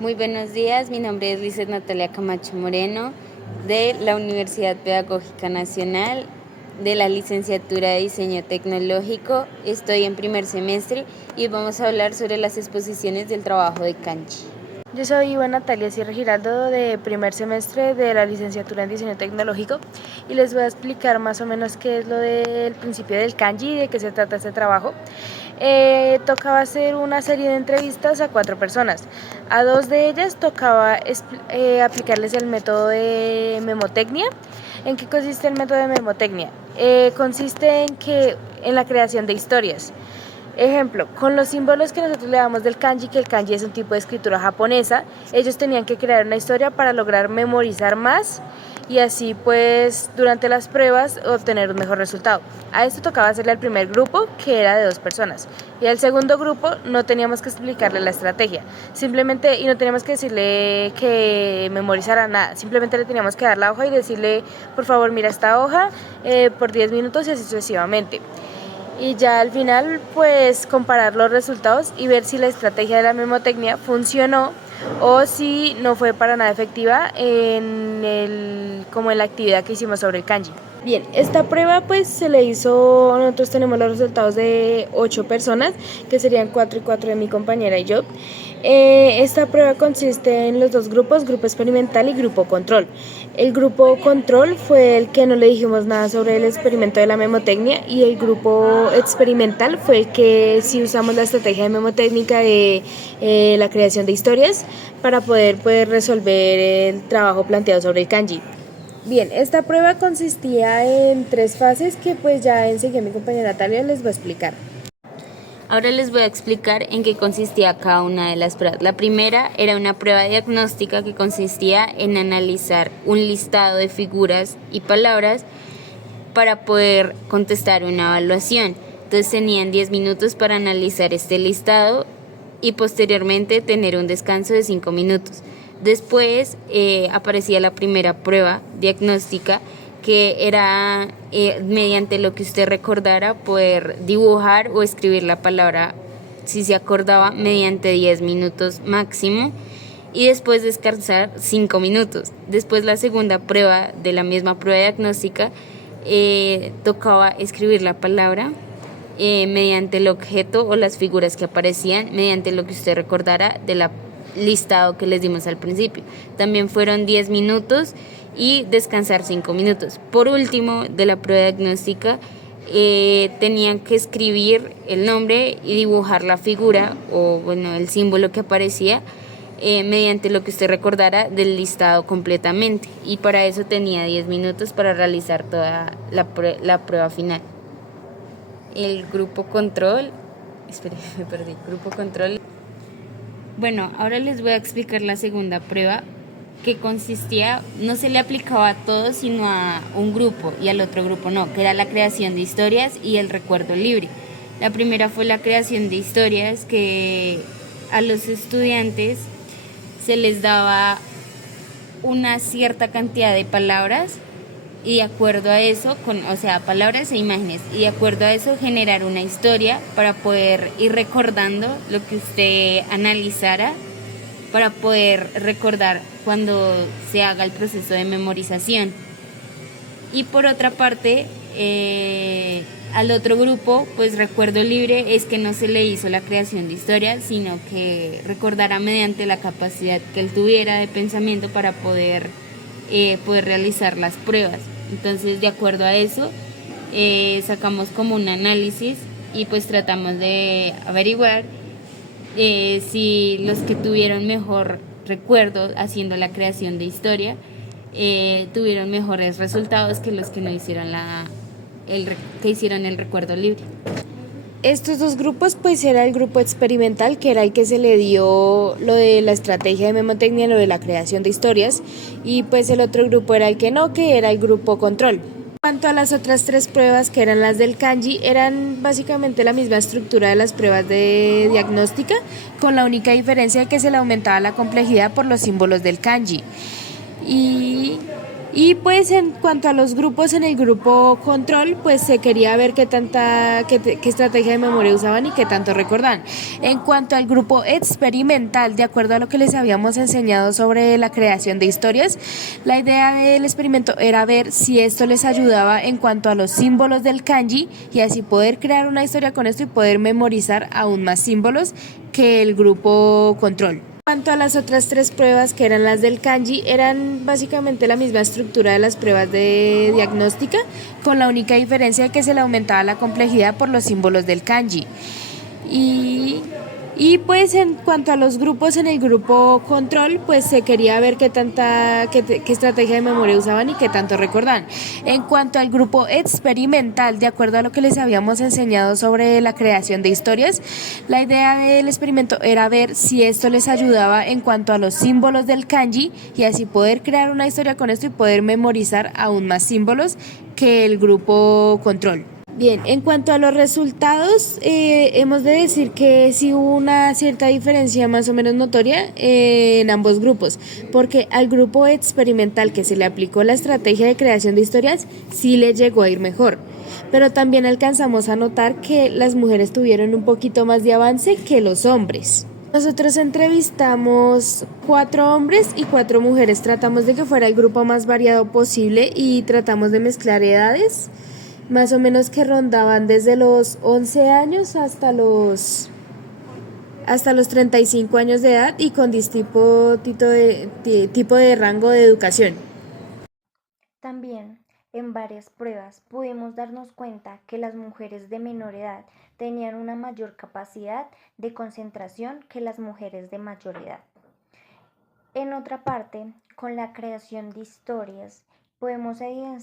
Muy buenos días, mi nombre es Lizeth Natalia Camacho Moreno de la Universidad Pedagógica Nacional de la licenciatura de Diseño Tecnológico. Estoy en primer semestre y vamos a hablar sobre las exposiciones del trabajo de kanji. Yo soy Ivana Natalia Sierra Giraldo de primer semestre de la licenciatura en Diseño Tecnológico y les voy a explicar más o menos qué es lo del principio del kanji y de qué se trata este trabajo. Tocaba hacer una serie de entrevistas a 4 personas. A 2 de ellas tocaba aplicarles el método de memotecnia. ¿En qué consiste el método de memotecnia? Consiste en la creación de historias. Ejemplo, con los símbolos que nosotros le damos del kanji, que el kanji es un tipo de escritura japonesa, ellos tenían que crear una historia para lograr memorizar más y así pues durante las pruebas obtener un mejor resultado. A esto tocaba hacerle al primer grupo, que era de 2 personas, y al segundo grupo no teníamos que explicarle la estrategia, simplemente, y no teníamos que decirle que memorizara nada, simplemente le teníamos que dar la hoja y decirle, por favor mira esta hoja por 10 minutos y así sucesivamente. Y ya al final pues comparar los resultados y ver si la estrategia de la memotecnia funcionó o si no fue para nada efectiva como en la actividad que hicimos sobre el kanji. Bien, esta prueba pues se le hizo, nosotros tenemos los resultados de 8 personas, que serían 4 y 4 de mi compañera y yo. Esta prueba consiste en los 2 grupos, grupo experimental y grupo control. El grupo control fue el que no le dijimos nada sobre el experimento de la memotecnia y el grupo experimental fue el que sí usamos la estrategia de memotécnica de la creación de historias para poder resolver el trabajo planteado sobre el kanji. Bien, esta prueba consistía en 3 fases que pues ya enseguida mi compañera Natalia les va a explicar. Ahora les voy a explicar en qué consistía cada una de las pruebas. La primera era una prueba diagnóstica que consistía en analizar un listado de figuras y palabras para poder contestar una evaluación. Entonces tenían 10 minutos para analizar este listado y posteriormente tener un descanso de 5 minutos. Después aparecía la primera prueba diagnóstica, que era mediante lo que usted recordara poder dibujar o escribir la palabra, si se acordaba, mediante 10 minutos máximo, y después descansar 5 minutos. Después la segunda prueba de la misma prueba diagnóstica tocaba escribir la palabra mediante el objeto o las figuras que aparecían, mediante lo que usted recordara de la listado que les dimos al principio. También fueron 10 minutos y descansar 5 minutos. Por último, de la prueba diagnóstica, tenían que escribir el nombre y dibujar la figura o bueno, el símbolo que aparecía mediante lo que usted recordara del listado completamente, y para eso tenía 10 minutos para realizar toda la prueba final. El grupo control, me perdí, grupo control. Bueno, ahora les voy a explicar la segunda prueba, que consistía, no se le aplicaba a todos sino a un grupo y al otro grupo no, que era la creación de historias y el recuerdo libre. La primera fue la creación de historias, que a los estudiantes se les daba una cierta cantidad de palabras y de acuerdo a eso, palabras e imágenes, y de acuerdo a eso generar una historia para poder ir recordando lo que usted analizara, para poder recordar cuando se haga el proceso de memorización. Y por otra parte, al otro grupo, pues recuerdo libre es que no se le hizo la creación de historias, sino que recordara mediante la capacidad que él tuviera de pensamiento para poder realizar las pruebas. Entonces, de acuerdo a eso, sacamos como un análisis y pues tratamos de averiguar si los que tuvieron mejor recuerdo haciendo la creación de historia tuvieron mejores resultados que los que no hicieron que hicieron el recuerdo libre. Estos 2 grupos pues era el grupo experimental, que era el que se le dio lo de la estrategia de memotecnia, lo de la creación de historias, y pues el otro grupo era el que no, que era el grupo control. En cuanto a las otras 3 pruebas, que eran las del kanji, eran básicamente la misma estructura de las pruebas de diagnóstica, con la única diferencia de que se le aumentaba la complejidad por los símbolos del kanji. Y Y pues en cuanto a los grupos, en el grupo control, pues se quería ver qué estrategia de memoria usaban y qué tanto recordaban. En cuanto al grupo experimental, de acuerdo a lo que les habíamos enseñado sobre la creación de historias, la idea del experimento era ver si esto les ayudaba en cuanto a los símbolos del kanji y así poder crear una historia con esto y poder memorizar aún más símbolos que el grupo control. En cuanto a las otras tres pruebas, que eran las del kanji, eran básicamente la misma estructura de las pruebas de diagnóstica, con la única diferencia de que se le aumentaba la complejidad por los símbolos del kanji. Y, y pues en cuanto a los grupos, en el grupo control, pues se quería ver qué estrategia de memoria usaban y qué tanto recordaban. En cuanto al grupo experimental, de acuerdo a lo que les habíamos enseñado sobre la creación de historias, la idea del experimento era ver si esto les ayudaba en cuanto a los símbolos del kanji y así poder crear una historia con esto y poder memorizar aún más símbolos que el grupo control. Bien, en cuanto a los resultados, hemos de decir que sí hubo una cierta diferencia más o menos notoria en ambos grupos, porque al grupo experimental que se le aplicó la estrategia de creación de historias, sí le llegó a ir mejor, pero también alcanzamos a notar que las mujeres tuvieron un poquito más de avance que los hombres. Nosotros entrevistamos 4 hombres y 4 mujeres, tratamos de que fuera el grupo más variado posible y tratamos de mezclar edades más o menos que rondaban desde los 11 años hasta los 35 años de edad y con tipo de rango de educación. También, en varias pruebas pudimos darnos cuenta que las mujeres de menor edad tenían una mayor capacidad de concentración que las mujeres de mayor edad. En otra parte, con la creación de historias, podemos evidenciar